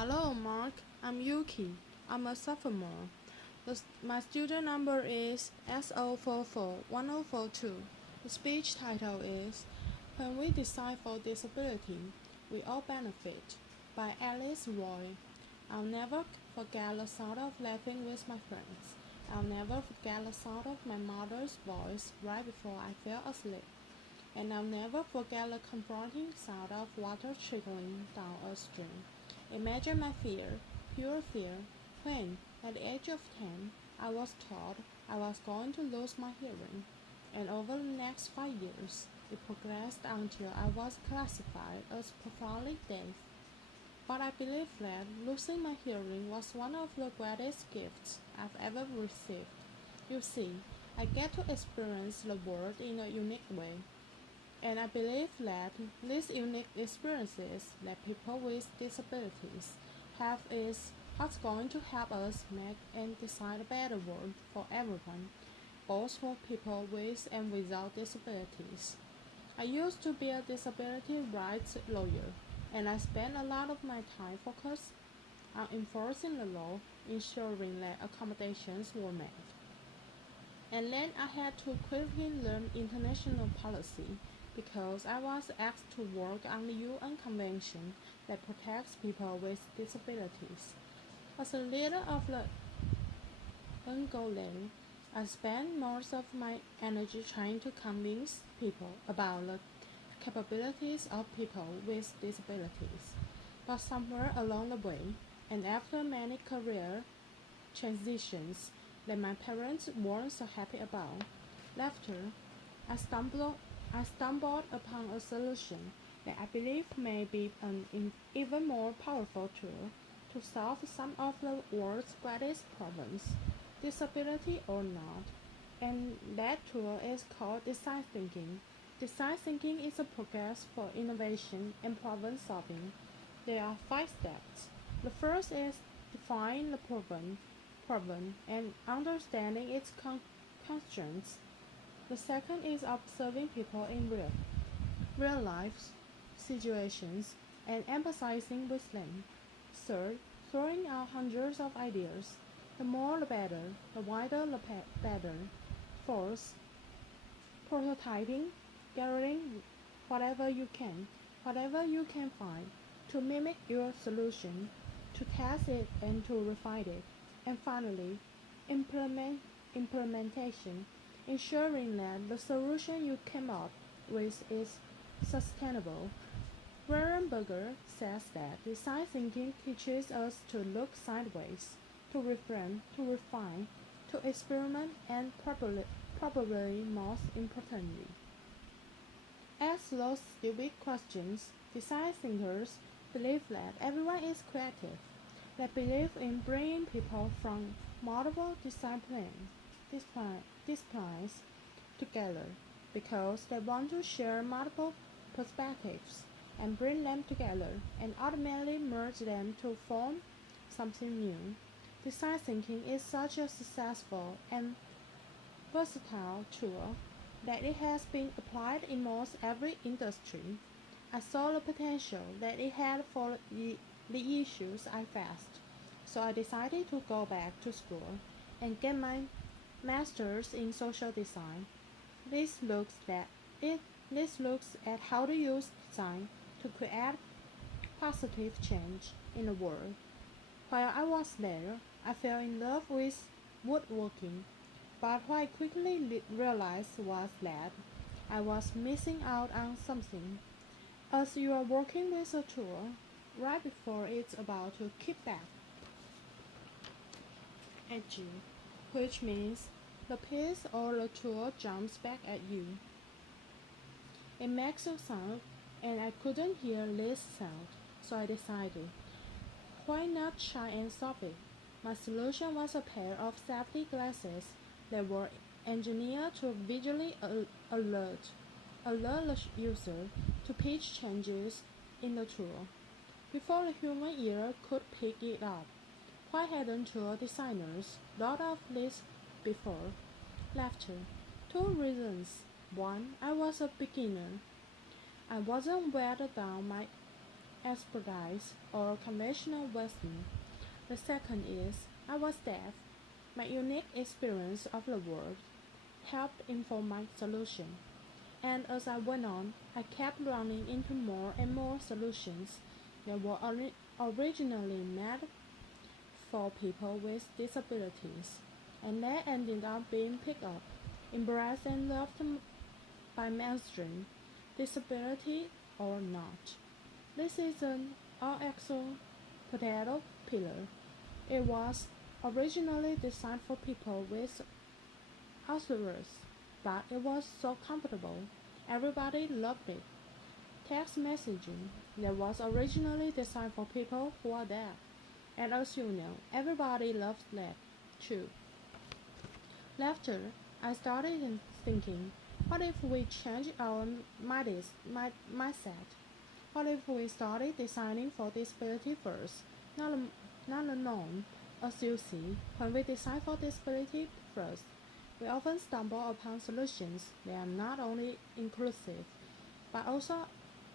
Hello, Mark. I'm Yuki. I'm a sophomore. My student number is S0441042. The speech title is When We Decide for Disability, We All Benefit by Elise. I'll never forget the sound of laughing with my friends. I'll never forget the sound of my mother's voice right before I fell asleep. And I'll never forget the confronting sound of water trickling down a stream. Imagine my fear, pure fear, when, at the age of 10, I was told I was going to lose my hearing. And over the next 5 years, it progressed until I was classified as profoundly deaf. But I believe that losing my hearing was one of the greatest gifts I've ever received. You see, I get to experience the world in a unique way. And I believe that these unique experiences that people with disabilities have is what's going to help us make and design a better world for everyone, both for people with and without disabilities. I used to be a disability rights lawyer, and I spent a lot of my time focused on enforcing the law, ensuring that accommodations were made. And then I had to quickly learn international policy because I was asked to work on the UN Convention that protects people with disabilities. As a leader of the Angolan, I spent most of my energy trying to convince people about the capabilities of people with disabilities. But somewhere along the way, and after many career transitions that my parents weren't so happy about, laughter, I stumbled I stumbled upon a solution that I believe may be an even more powerful tool to solve some of the world's greatest problems, disability or not. And that tool is called design thinking. Design thinking is a process for innovation and problem solving. There are 5 steps. The first is define the problem and understanding its constraints. The second is observing people in real life situations and empathizing with them. Third, throwing out hundreds of ideas. The more the better, the wider the better. Fourth, prototyping, gathering whatever you can find, to mimic your solution, to test it and to refine it. And finally, implementation, ensuring that the solution you came up with is sustainable. Warren Burger says that design thinking teaches us to look sideways, to refine, to experiment, and probably most importantly, ask those stupid questions. Design thinkers believe that everyone is creative. They believe in bringing people from multiple disciplines together because they want to share multiple perspectives and bring them together and ultimately merge them to form something new. Design thinking is such a successful and versatile tool that it has been applied in most every industry. I saw the potential that it had for the issues I faced, so I decided to go back to school and get my master's in social design. This looks at how to use design to create positive change in the world. While I was there, I fell in love with woodworking, but what I quickly realized was that I was missing out on something. As you are working with a tool, right before it's about to kick back at you, which means the piece or the tool jumps back at you. It makes a sound, and I couldn't hear this sound, so I decided, why not try and stop it? My solution was a pair of safety glasses that were engineered to visually alert the user to pitch changes in the tool before the human ear could pick it up. Why hadn't tool designers thought of this before? Laughter. 2 reasons. 1. I was a beginner. I wasn't weighed down expertise or conventional wisdom. The second is I was deaf. My unique experience of the world helped inform my solution. And as I went on, I kept running into more and more solutions that were originally made for people with disabilities, and they ended up being picked up, embraced, and loved by mainstream, disability or not. This is an all-axle potato peeler. It was originally designed for people with Authors, but it was so comfortable. Everybody loved it. Text messaging that was originally designed for people who are deaf. And as you know, everybody loves that too. Laughter, I started thinking, what if we change our mindset? What if we started designing for disability first, not, not alone? As you see, when we design for disability first, we often stumble upon solutions that are not only inclusive, but also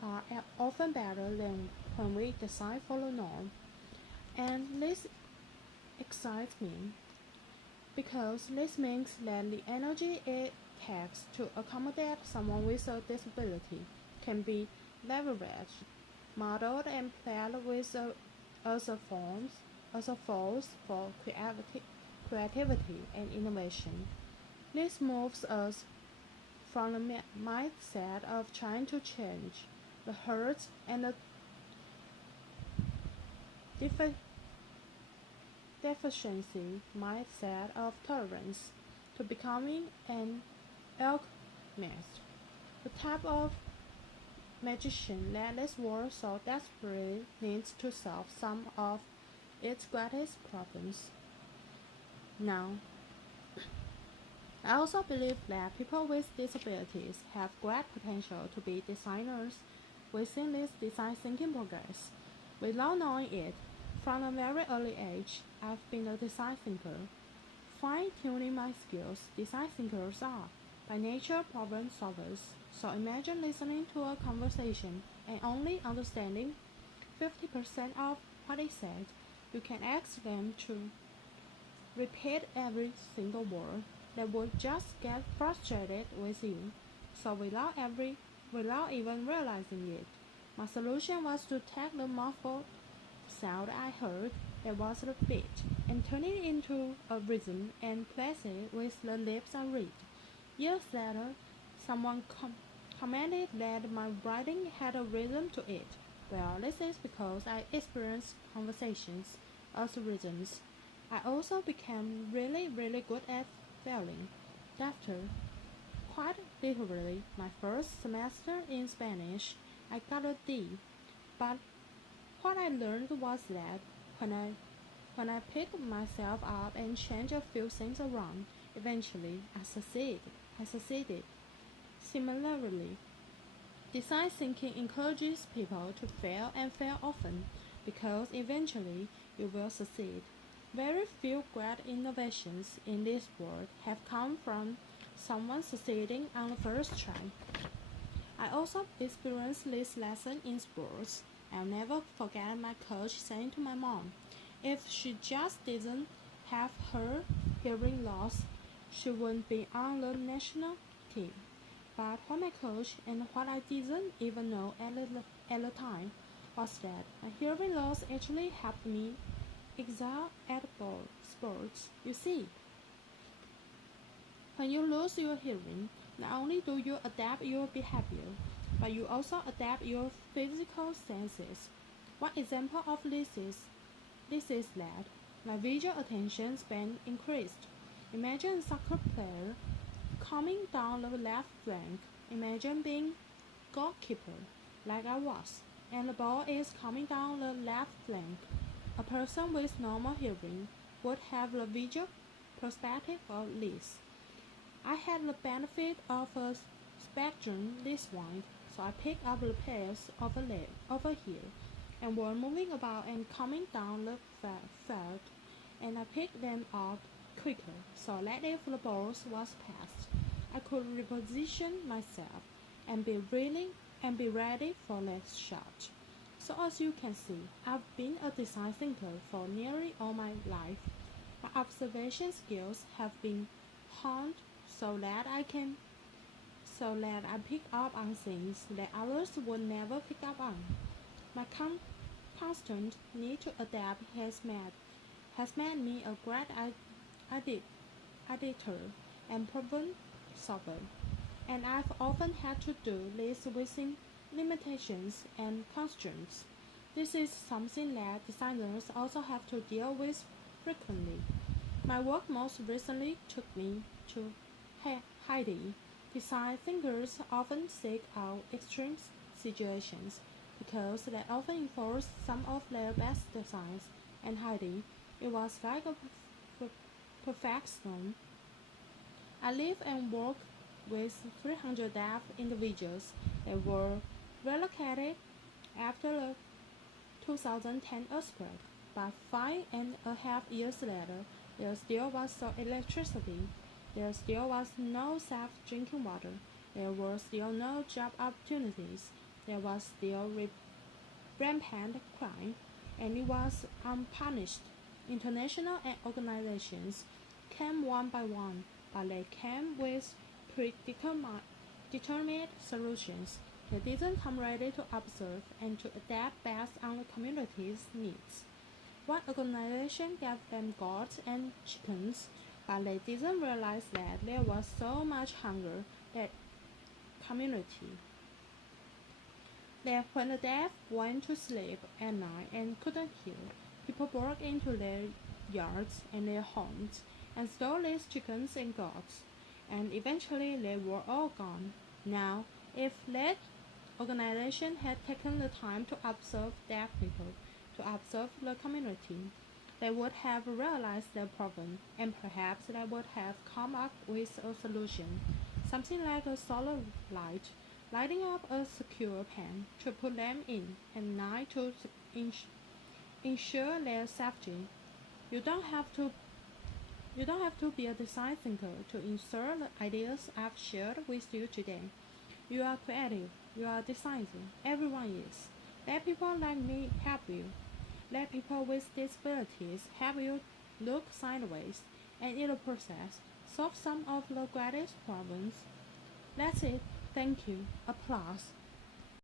are often better than when we design for the norm. And this excites me because this means that the energy it takes to accommodate someone with a disability can be leveraged, modeled, and played with as a force for creativity and innovation. This moves us from the mindset of trying to change the hurt and the deficiency mindset of tolerance to becoming an alchemist, the type of magician that this world so desperately needs to solve some of its greatest problems. Now, I also believe that people with disabilities have great potential to be designers within this design thinking process. Without knowing it, from a very early age, I've been a design thinker. Fine-tuning my skills, design thinkers are, by nature, problem solvers. So imagine listening to a conversation and only understanding 50% of what they said. You can ask them to repeat every single word. They would just get frustrated with you. So without even realizing it, my solution was to take the muffled sound I heard, that was the beat, and turn it into a rhythm and place it with the lips I read. Years later, someone commented that my writing had a rhythm to it. Well, this is because I experienced conversations as rhythms. I also became really good at spelling. After, quite literally, my first semester in Spanish, I got a D. But what I learned was that when I picked myself up and changed a few things around, eventually I succeeded. Similarly, design thinking encourages people to fail and fail often, because eventually you will succeed. Very few great innovations in this world have come from someone succeeding on the first try. I also experienced this lesson in sports. I'll never forget my coach saying to my mom, if she just didn't have her hearing loss, she wouldn't be on the national team. But what my coach and what I didn't even know at the time was that my hearing loss actually helped me excel at sports. You see, when you lose your hearing, not only do you adapt your behavior, but you also adapt your physical senses. One example of this is that my visual attention span increased. Imagine a soccer player coming down the left flank. Imagine being goalkeeper, like I was, and the ball is coming down the left flank. A person with normal hearing would have the visual perspective of this. I had the benefit of a spectrum this wide, so I picked up the players over here, and were moving about and coming down the field, and I picked them up quicker, so that if the ball was passed, I could reposition myself and be ready for next shot. So as you can see, I've been a design thinker for nearly all my life. My observation skills have been honed so that I pick up on things that others would never pick up on. My constant need to adapt has made me a great edit, editor and problem solver, and I've often had to do this within limitations and constraints. This is something that designers also have to deal with frequently. My work most recently took me to Haiti. Design thinkers often seek out extreme situations because they often enforce some of their best designs, and Haiti, it was like a perfect storm. I live and work with 300 deaf individuals that were relocated after the 2010 earthquake, but 5.5 years later, there still was no electricity, there still was no safe drinking water, there were still no job opportunities, there was still rampant crime, and it was unpunished. International organizations came one by one, but they came with predetermined solutions. They didn't come ready to observe and to adapt based on the community's needs. One organization gave them goats and chickens, but they didn't realize that there was so much hunger that community that when the deaf went to sleep at night and couldn't hear, people broke into their yards and their homes and stole these chickens and goats, and eventually they were all gone. Now, if that organization had taken the time to observe deaf people, to observe the community, they would have realized the problem, and perhaps they would have come up with a solution, something like a solar light, lighting up a secure pen to put them in at night to ensure their safety. You don't have to you don't have to be a design thinker to insert the ideas I've shared with you today. You are creative, you are a designer, everyone is. Let people like me help you. Let people with disabilities help you look sideways and in the process solve some of the greatest problems. That's it. Thank you. Applause.